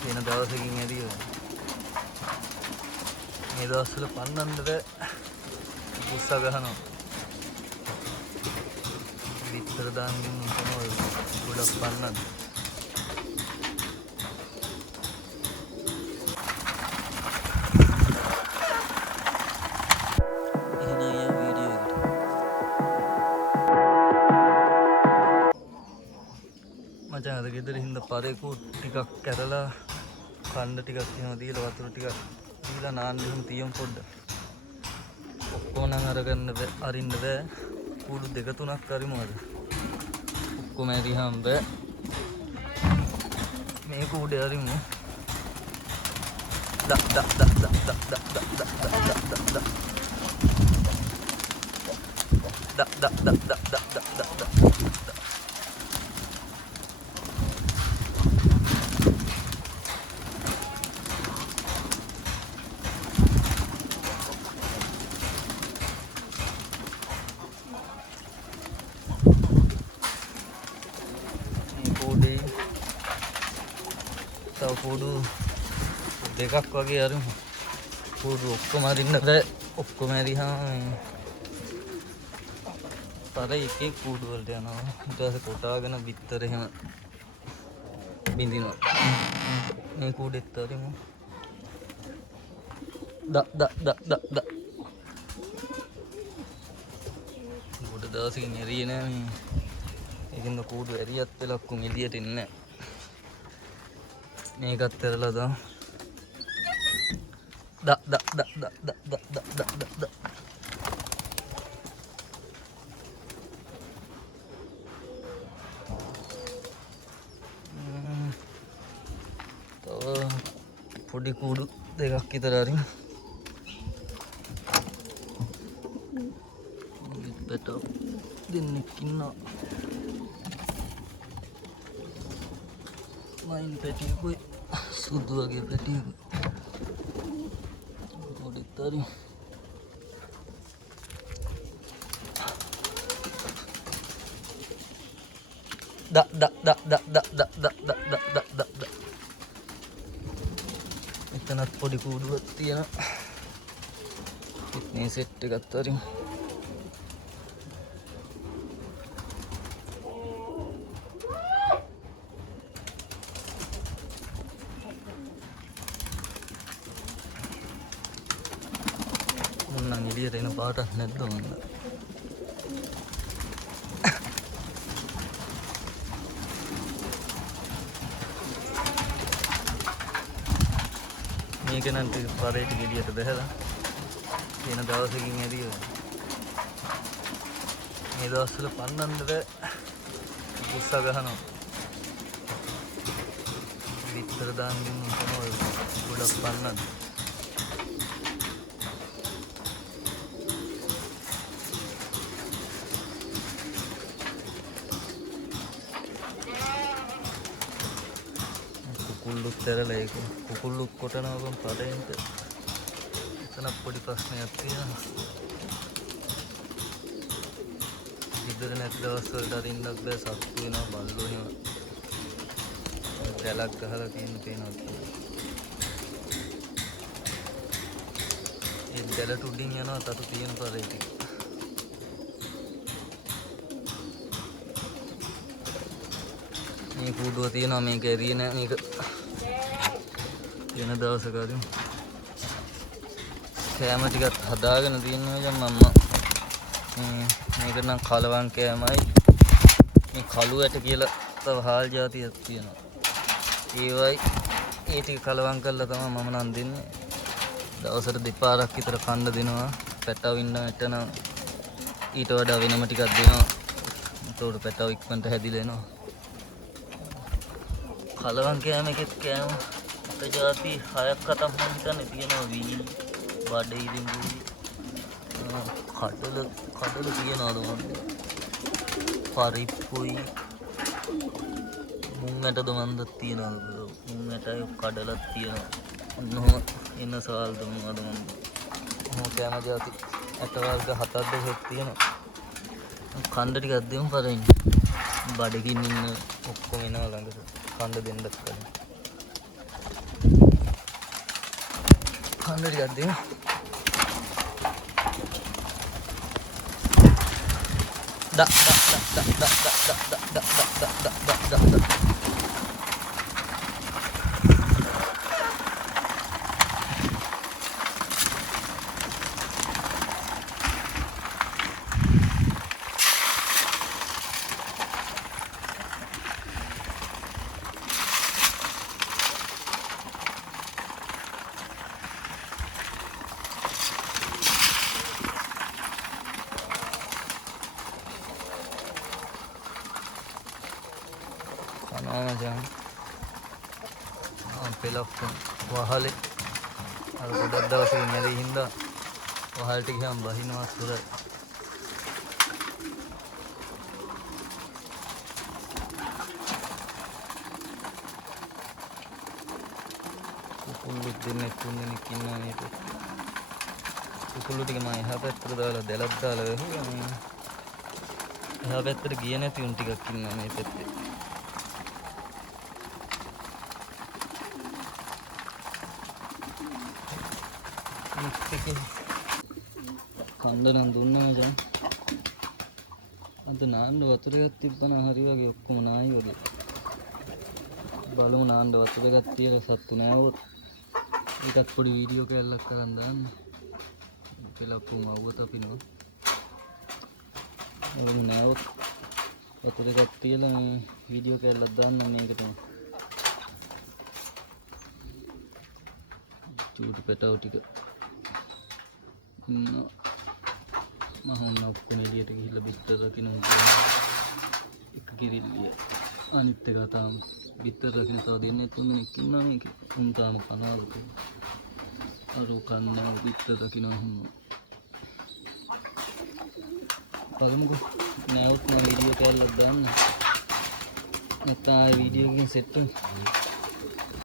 කියන දවසකින් ඇති මේ දවස්වල පන්නන්නද බුස්ස ගහනවා විතර දාන්න තමයි ගොඩක් පන්නන්න මචං අද ගෙදර හින්දා පරේකෝ ටිකක් කැරලා කන්න ටිකක් එහෙම දීලා වතුර ටිකක් දීලා නාන්න එහෙම තියමු පොඩ්ඩක්. ඔක්කොම නම් අරගන්න බෑ අරින්න බෑ. කූඩු දෙක තුනක් අරිමු අද. ඔක්කොම ඇරිහම් බෑ. මේ කූඩේ අරිමු. ඩක් ඩක් ඩක් ඩක් ඩක් ඩක් ඩක් ඩක් ඩක් ඩක් ඩක් තව කූඩු දෙකක් වගේ අරිමු. කූඩු ඔක්කොම අරින්න බෑ. ඔක්කොම ඇරිහම පරේ එකේ කූඩු වලට යනවා. ඊට පස්සේ කොටාගෙන බිත්තර එහෙම බින්දිනවා. මේ කූඩෙත් අරිමු. ද ගොඩ දවසකින් එරියේ නෑ මේ. ඒකින්ද කූඩු එරියත් වෙලා ඔක්කොම එළියට එන්නේ නෑ. මේකත් කරලා දාමු. ද තව පොඩි කූඩු දෙකක් විතර අරිමු. ඉතින් දෙන්නෙක් ඉන්නවා. මයින් පැටියකුයි සුදු වගේ පැටියකුයි පොඩිත් අරිමු. ද එතනත් පොඩි කූඩුවක් තියෙනවා. මේ සෙට් එකත් අරිමු. මොන්නම් එළියට එන පාටක් නැද්ද මොන්න? මේක නම් ටික පරේට ගෙඩියට බහැලා තියෙන දවසකින් ඇති මේ දවස්වල පන්නන්න බෑ. බුස්ස ගහනවා විතර දාන්න තමයි ගොඩක් පන්නන්න. කුකුල්ලුත් ඇරලා ඒක කුකුල්ලුත් කොටනවා වම් පඩේන්ට. එතන පොඩි ප්‍රශ්නයක් තියෙනවා. ඉදර නැති දවස් වලට අරින්නත් බෑ. සත්තු වෙනවා බල්ලෝ එහෙම. දැලක් ගහලා තියෙනවා. ඒ දැලට උඩින් යනවා තතු තියෙන පරේ ටික. මේ කූඩුව තියෙනවා මේක එරියේ නෑ මේක වෙන දවසක අරිමු. කෑම ටිකත් හදාගෙන තියෙනවා දැන් මම්මා. මේක නම් කලවම් කෑමයි. මේ කළු ඇට කියලා තව හාල් జాතියක් තියෙනවා. ඒවයි ඒ ටික කලවම් කරලා තමයි මම නම් දෙන්නේ. දවසට දෙපාරක් විතර කන්න දෙනවා. පැටව ඉන්න එතන ඊට වඩා වෙනම ටිකක් දෙනවා. ඒතකොට පැටව ඉක්මනට හැදිලා එනවා. කලවම් කෑම එකෙත් කෑම ಜಾති 6ක් 7ක් මම හිතන්නේ තියෙනවා. වී බඩ ඉරිඟු කඩල තියනවාද මන්ද පරිප්පුයි මුං ඇටද මන්දක් තියනවාද මුං ඇටයි කඩලක් තියෙනවා. ඔන්නෝම එන්න සවාල්ද මොනවද මන්ද ඔහොම කෑම ಜಾති ඇට වර්ග 7ක් දෙකක් තියෙනවා. කණ්ඩ ටිකක් දෙමු පරින්. බඩගින්න ඉන්න ඔක්කොම එනවා ළඟට. කණ්ඩ දෙන්නත් කලින්. කණ්ඩ ටිකක් දෙමු. dak dak dak dak dak dak dak dak dak dak dak dak dak. Jangan sampai lakukan wahale ada udah ada sih nyari hinda wahal tiga bahin mas surat kulit dene kuning kina itu kulit tiga mai apa terdalah delat dalah apa tergiana tiun tiga kina itu කණ්ඩ නම් දුන්නා මචං. අද නාන්න වතුර එකක් තිබ්බනම් හරි වගේ ඔක්කොම නායි වගේ. බලමු නාන්න වතුර එකක් තියලා සත්තු නෑවොත් ඒකත් පොඩි වීඩියෝ කැල්ලක් කරන් දාන්න. කියලා කොහොම අවුවත් අපිනවා. බලමු නෑවොත් වතුර එකක් තියලා වීඩියෝ කැල්ලක් දාන්න මේකටම. චූටි පැටව ටික මහන්න ඔක්කොම එළියට ගිහිල්ලා බිත්තර රකින්න එක කිරිල්ලිය අනිත් එක තාම බිත්තර රකින්න තව දෙන්නේ තුන් දෙනෙක් ඉන්නවා මේකේ උන් තාම කනවා අර කන්නේ බිත්තර රකින්න හම්ම බලමුකෝ නැවුත් මම වීඩියෝ කැල්ලක් දාන්න නැත්නම් ආ වීඩියෝ එකකින් සෙට් වෙනවා